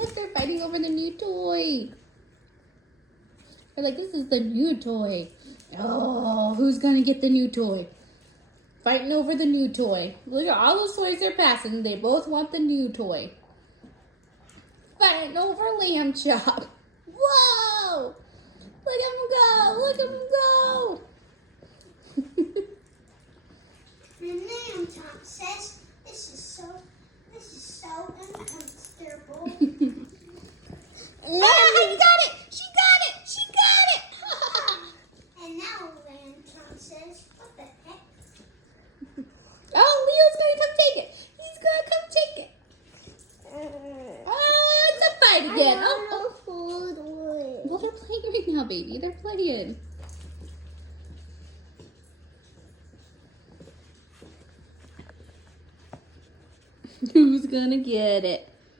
Look, they're fighting over the new toy. They're like, this is the new toy. Oh, who's gonna get the new toy? Fighting over the new toy. Look at all those toys they're passing. They both want the new toy. Fighting over Lamb Chop. Whoa! Look at him go! Look at him go! The Lamb Chop says, this is so uncomfortable. Lamb got it! She got it! She got it! And now Lamb Chop says, what the heck? Oh, Leo's gonna come take it. He's gonna come take it. Oh, it's a fight again. Oh, well, they're playing right now, baby. They're playing. Who's gonna get it?